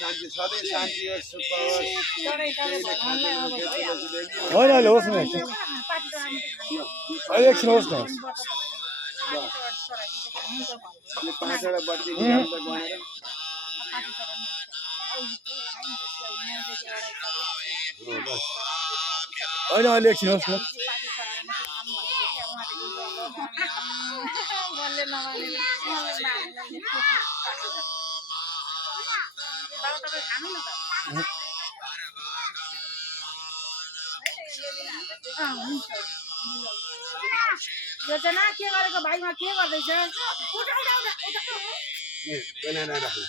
शान्ति सधैँ शान्ति होस् सुख होस् होइन अहिले होस् न अहिले एकछिन होस् न यो 5 वटा बत्ती निकाल्नु त गनेर होइन अहिले एकछिन होस् न योजना के गरेको भाइमा के गर्दैछ बनाएर राख्नु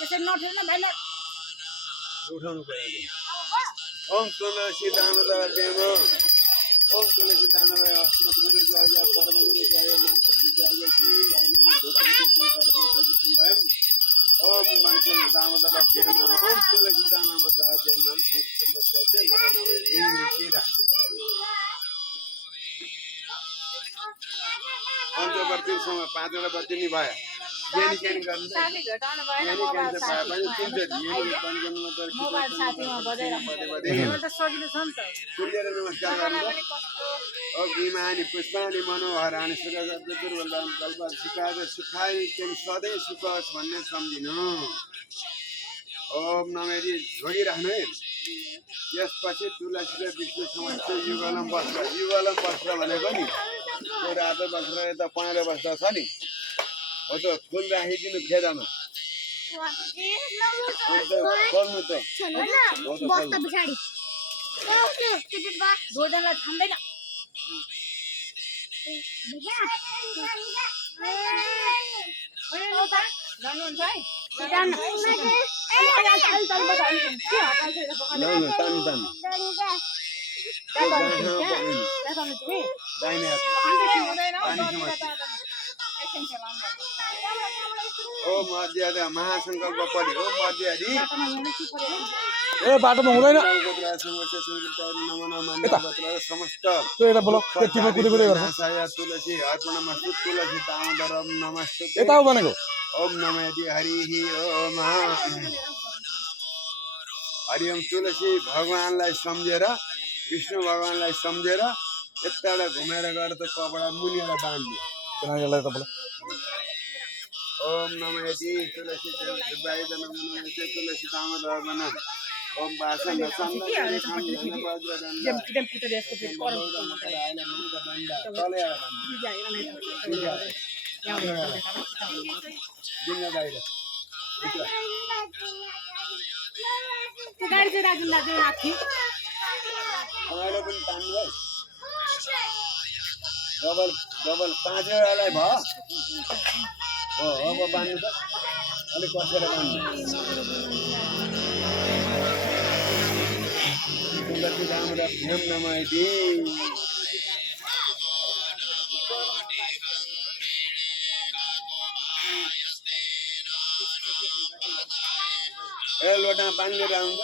यसरी नठेर्न भाइलाई उठाउनु पर्यो ओम तुलसी दामोदर देव ओम तुलसी दानवय अस्मत् गुरु जय जय परम गुरु जय माता जय जय श्री जय नमः ओम मनसं दामोदर देव ओम तुलसी दामोदर देव मनसं संबत नमः नमः ये राख्नु पञ्चवर्ती समय 5 वटा बत्ती नि भयो यानी क्यानी गर्नु साथी भेटाउनु भएन मोबाइल मोबाइल साथीमा बजाइराख्नु त सजिलो छ नि त सूर्य नमस्कार गर्नु ओ विमानी पुष्पानी मनोहरानी सुरगत दुर्वल्लम कल्प सिकाज सुखाई तिमी सधैँ सुख होस् भन्ने सम्झिनु ओम नमेरी जोगिराख्नु है यसपछि तुलसी र विष्णु समक्ष युगलम वस्त्र भनेको नि त्यो रातो वस्त्र यता पहेँलो वस्त्र छ नि हो त फुल राखिदिनु फेदामा खोल्नु त बस्ता पछाडि गोडनलाई थाम्दैन जानुहुन्छ है ओ मध्यादि महासङ्कल्प पढि ओ मध्यादि ए बाटोमा हुँदैन समस्त त्यो यता बोल टिपो कुदै कुदै गर्छ तुलसी अर्पणमस्तु तुलसी दामोदरम नमस्तु यता आऊ भनेको ओम नमः हरि ओम हरि ओम तुलसी भगवानलाई सम्झेर विष्णु भगवानलाई सम्झेर यताबाट घुमेर गएर त कपडा मुनिबाट बाँध्नु यसलाई त बोल ओम नमः तुलसी देवाय नमः तुलसी दामोदर नमः ओम वासन गाडी चाहिँ राखिँदा चाहिँ राखी डबल 5 वटालाई भयो हो अब बाँध्नु त अलिक कसेर बाँध्नु तुलसी दामोदर भ्याम नमः ए लोटामा पानी लिएर आउनु